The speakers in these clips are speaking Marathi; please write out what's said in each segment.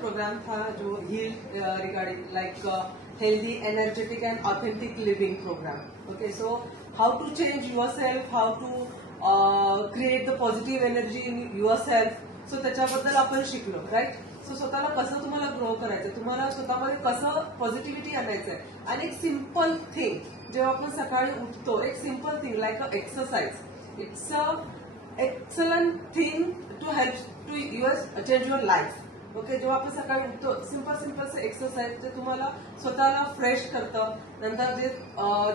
प्रोग्राम था जो heal regarding like healthy, energetic and authentic living program. Okay, so how to change yourself, how to create the positive energy in yourself. So त्याच्याबद्दल आपण शिकलो, राईट. सो स्वतःला कसं तुम्हाला ग्रो करायचं, तुम्हाला स्वतःमध्ये कसं पॉझिटिव्हिटी आणायचंय. आणि एक सिम्पल थिंग जेव्हा आपण सकाळी उठतो, एक simple thing like a exercise, it's a excellent thing to help to change your life. Okay, जेव्हा आपण सकाळी उठतो, सिंपल एक्सरसाइज जे तुम्हाला स्वतःला फ्रेश करतं. नंतर जे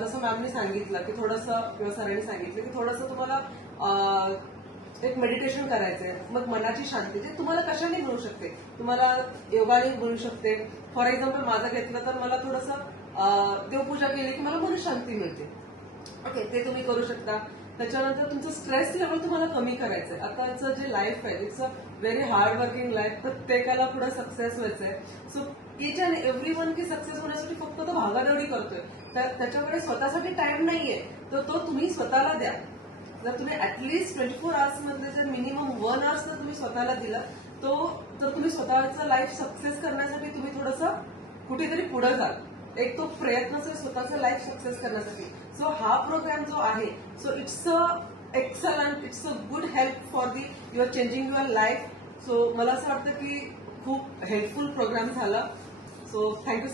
जसं मॅमनी सांगितलं की थोडंसं किंवा सरांनी सांगितलं की थोडंसं तुम्हाला एक मेडिटेशन करायचंय. मग मनाची शांती जे तुम्हाला कशाने मिळू शकते, तुम्हाला योगाने मिळू शकते. फॉर एक्झाम्पल माझं घेतलं तर मला थोडंसं देवपूजा केली की मला मनशांती मिळते. ओके, ते तुम्ही करू शकता. त्याच्यानंतर तुमचं स्ट्रेस लेवल तुम्हाला कमी करायचंय. आताचं जे लाईफ आहे it's a very hard working life. प्रत्येकाला पुढे सक्सेस व्हायचंय. So each and every one की सक्सेस होण्यासाठी फक्त तो भागादौडी करतोय, तर त्याच्याकडे स्वतःसाठी टाइम नाहीये. तर तो तुम्ही स्वतःला द्या. जर तुम्ही ऍटलीस्ट 24 आवर्स मध्ये जर मिनिमम 1 आवर्स जर तुम्ही स्वतःला दिला, तो तर तुम्ही स्वतःचं लाईफ सक्सेस करण्यासाठी तुम्ही थोडंसं कुठेतरी पुढे जाल. एक तो प्रयत्न असेल स्वतःचं लाईफ सक्सेस करण्यासाठी. सो हा प्रोग्राम जो आहे, so it's a excellent, it's a good help for the your changing your life. So मला असं वाटतं की खूप हेल्पफुल प्रोग्राम झाला. So thank you.